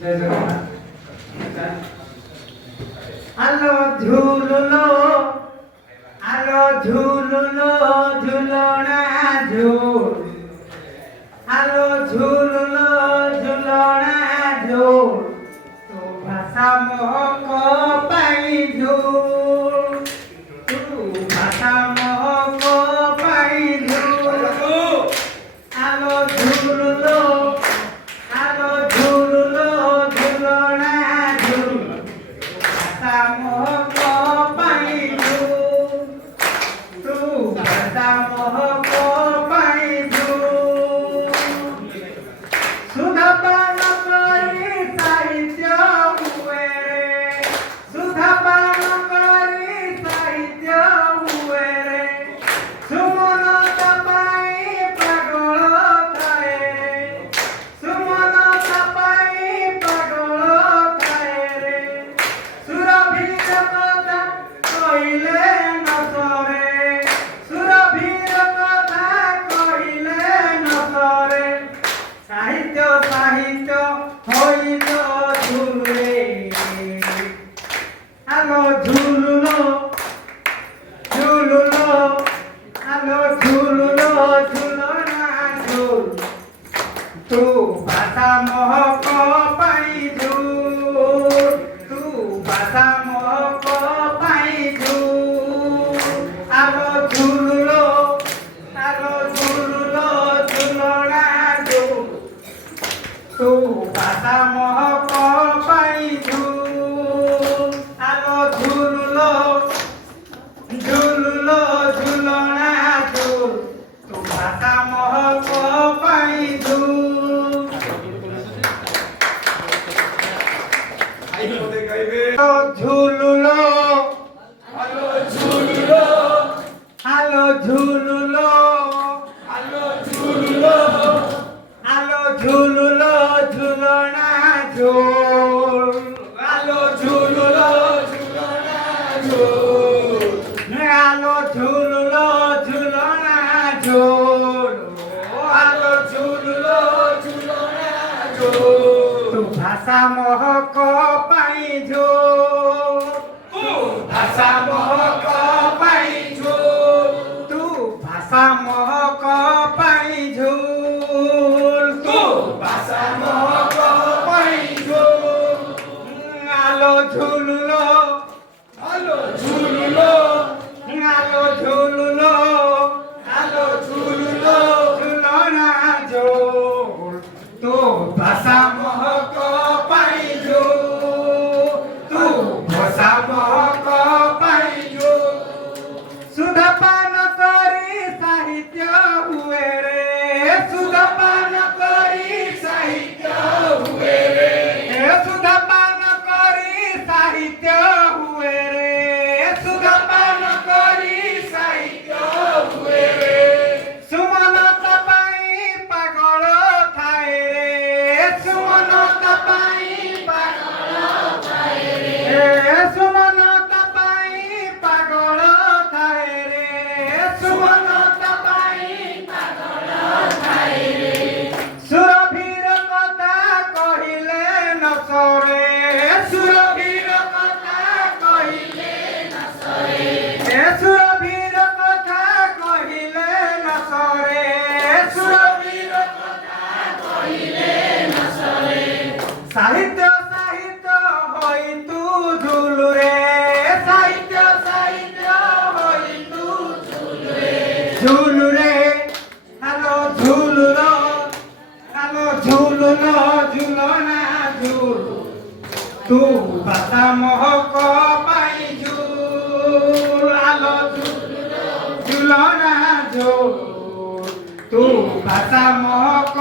জয় জগন্নাথ। আলো ঝুললো আলো ঝুললো ঝুলনা ঝুল আলো ঝুললো ঝুলনা ঝুল তো ভাষা মোহক পাই ঝুল তু ভাষা মোহক পাই ঝুল আলো ঝুললো আলো ঝুললো ঝুলনা ঝুল ভাষা মোহক পাই ঝুল তু ভাষা মোহক পাই ঝুল সুধাপান করি সাহিত্য হুয়ে রে সুধাপান করি সাহিত্য হুয়ে রে সুমন তাপাই পাগল থায়ে রে সুমন তাপাই পাগল থায়ে রে সুরভীর কথা কইলে ন সরে সুরভীর কথা কইলে ন সরে সাহিত্য সাহিত্য হইল ঝুলে আলো ঝুললো ঝুললো আলো ঝুললো ঝুলনা ঝুল তু ভাষা মোহক পাই ঝুল তু ভাষা মোহক পাই ঝুল আলো ঝুললো ঝুলনা ঝুল তু ভাষা মোহক পাই ঝুল আলো ঝুললো ঝুলনা ঝুল তু ভাষা মোহক পাই ঝুল ঝুললো আলো ঝুললো আলো ঝুললো আলো ঝুললো আলো ঝুললো ঝুলনা ঝুল আলো ঝুললো ঝুলনা ঝুল আলো ঝুললো ঝুলনা ঝুল আলো ঝুললো ঝুলনা ঝুল তু ভাষা মোহক পাই ঝুল তু ভাষা মোহক পাই ঝুল তু ভাষা মোহক পাই ঝুল তু ভাষা মোহক পাই ঝুল আলো ঝুললো আলো ঝুললো আলো ঝুললো আলো ঝুললো ঝুলনা ঝুল তু ভাষা মোহক পাই ঝুল তু ভাষা মোহক পাই ঝুল সুধাপান করি সাহিত্য হুয়ে রে সুধাপান করি সাহিত্য হুয়ে রে সুধাপান করি সাহিত্য হুয়ে রে সুধাপান করি সাহিত্য হুয়ে রে সুমন তাপাই পাগল থায়ে রে সুমন তাপাই পাগল থায়ে রে সুমন তাপাই পাগল থায়ে রে সুমন তাপাই পাগল থায়ে রে সুরভীর কথা কহিলে ন সরে সুরভীর কথা কহিলে না সরে সুরভীর কথা কহিলে ন সরে সুরভীর কথা কহিলে না সরে সাহিত্য সাহিত্য হইতু ঝুলুরে সাহিত্য সাহিত্য হইতু ঝুলরে ঝুলুরে আলো ঝুললো ঝুলনা ঝুল তু ভাষা মোহক পাই ঝুল আলো ঝুলনা ঝুল তু ভাষা মোহক